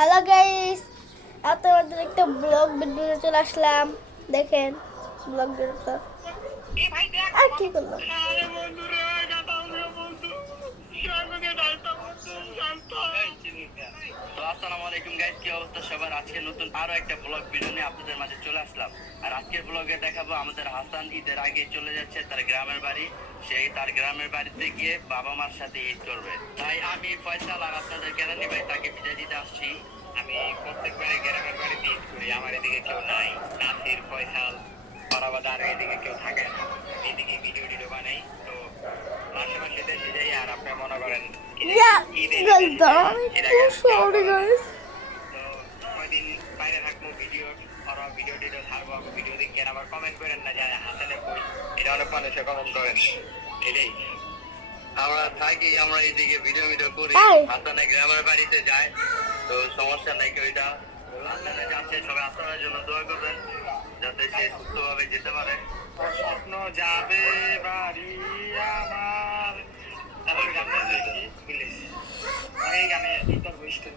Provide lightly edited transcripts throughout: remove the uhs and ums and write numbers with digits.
Hello guys, আপনাদের একটা blog video চলে আসলাম। দেখেন ব্লগ ভিডিওটা। আর কি করলো? তো আসসালামু আলাইকুম গাইস, কি অবস্থা সবার? আজকে নতুন আরো একটা ব্লগ ভিডিও নিয়ে আপনাদের মাঝে চলে আসলাম। আর আজকের ব্লগে দেখাবো আমাদের হাসান ঈদের আগে চলে যাচ্ছে তার গ্রামের বাড়ি। সেই তার গ্রামের বাড়িতে গিয়ে বাবা মার সাথে ঈদ করবে। তাই আমি ফয়সাল আর আপনাদের কেরানি ভাই তাকে বিদায় দিতে আসছি। আমি প্রত্যেকবারে গ্রামের বাড়িতে ঈদ করি, আমার এদিকে কেউ নাই। নাসির, ফয়সাল, বরাবর আর এদিকে কেউ থাকে না। এদিকে ভিডিও টিডিও বানাই, তো আশেপাশে দেশে যাই। আর আপনি মনে করেন সরি গাইস। কয়দিন বাইরে থাকবো, ভিডিও টিডিও ছাড়বো। ভিডিও দেখেন, আবার কমেন্ট করেন না যে হাসানের বই, এটা অনেক মানুষে কমেন্ট করেন। এটাই আমরা থাকি, আমরা এইদিকে ভিডিও করি। হাসানের গ্রামের বাড়িতে যায়, তো সমস্যা নাই কেউ। এটা হাসানে যাচ্ছে, সবাই হাসানের জন্য দোয়া করবেন যাতে সে সুস্থভাবে যেতে পারে। স্বপ্ন যাবে বাড়ি আমার, তারপর গানটা দেখি প্লিজ। এই গানে তোর বইস্টের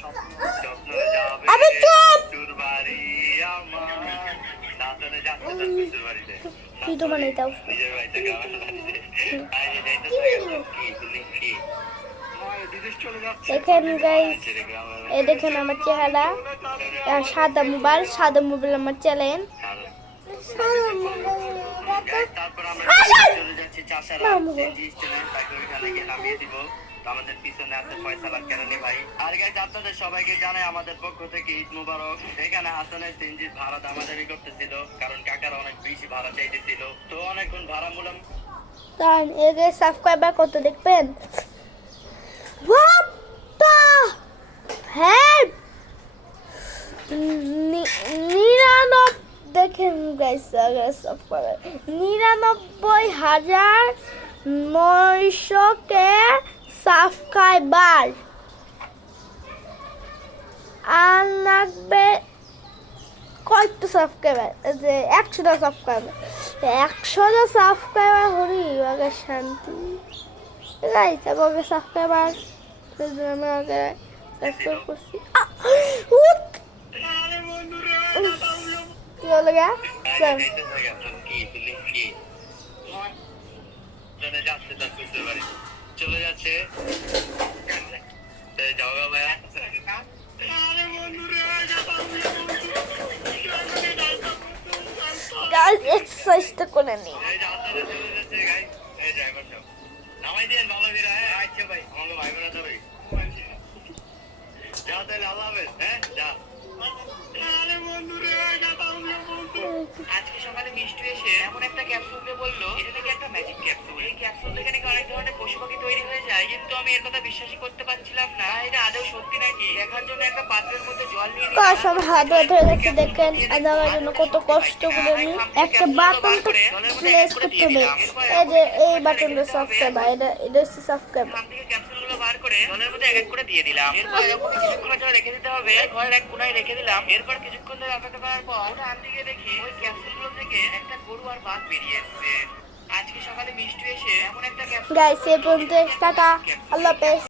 স্বপ্ন যাবে আমি চুপ। তোর বাড়ি আমার, হাসানে যাচ্ছে তার শ্বশুর বাড়িতে। ভিডিও বানাই দাও। নিজের বাড়িতে গ্রামের বাড়িতে আইনে যাইতে কি তুমি কি দেখেন গাইস, এই দেখেন আমার চেহারা। সাদা মোবাইল আমার চ্যানেল। তারপর আমরা চলে যাচ্ছি চাষারা তাকে ওইখানে গিয়ে নামিয়ে দিব। আমাদের পিছনে আছে ফয়সাল আর কেরানি ভাই। আর গাইস, আপনাদের সবাইকে জানাই আমাদের পক্ষ থেকে ঈদ মুবারক। এখানে হাসানের সিনজির ভাড়া দামাদামি করতেছিল, কারণ কাকারা অনেক বেশি ভাড়া চাইতেছিল, তো অনেকক্ষণ ভাড়া মূল্য। কারণ এগে সাবস্ক্রাইবার কত দেখবেন? What the hell? 99 দেখেন গাইস, 99,900 কে সাবস্ক্রাইবার। আর লাগবে কত সাবস্ক্রাইবার? 100টা সাবস্ক্রাইবার। 100টা সাবস্ক্রাইবার হলি আগে শান্তি গাইস। আগে সাবস্ক্রাইবার আমি আগে সাবস্ক্রাইব করছি। কি হলো গা? চলে যাচ্ছে যাও ভাইয়া। গাইস এক্সারসাইজটা করে নি। নামাই দেন ভালো করে। আচ্ছা ভাই, আমাকে ভাই বোনা যাবে। যা তাহলে, আল্লাহ হাফেজ। হ্যাঁ যা। আজকে সকালে মিষ্টি এসে এমন একটা ক্যাপসুল দিয়ে বললো এটা নাকি একটা ম্যাজিক ক্যাপসুল। এই ক্যাপসুল থেকে নাকি অনেক ধরনের পশু পাখি তৈরি হয়ে যায়, কিন্তু আমি এর কথা বিশ্বাসই করতে পারছিলাম না। এটা আদৌ সত্যি নাকি? দেখার জন্য একটা পাত্রের মধ্যে জল নিয়ে কসম হাত ধরে গেছে। দেখেন আমার জন্য কত কষ্ট করে আমি একটা বাটন প্রেস করতে হবে। এই যে এই বাটনটা সাবস্ক্রাইব, এটা হচ্ছে সাবস্ক্রাইব। ক্যাপসুলগুলো বার করে জলের মধ্যে এক এক করে দিয়ে দিলাম। এরপর এরকম কিছুক্ষণের জন্য রেখে দিতে হবে। ঘরের এক কোনায় রেখে দিলাম। এরপর কিছুক্ষণ ধরে অপেক্ষা করার পর ওটা আনদিকে দেখি ওই ক্যাপসুলগুলো থেকে একটা গরু আর বাঘ বেরিয়ে এসেছে। আজকে সকালে মিষ্টি এসে এমন একটা ক্যাপসুল। গাইস এই পর্যন্ত টাটা, আল্লাহ হাফেজ।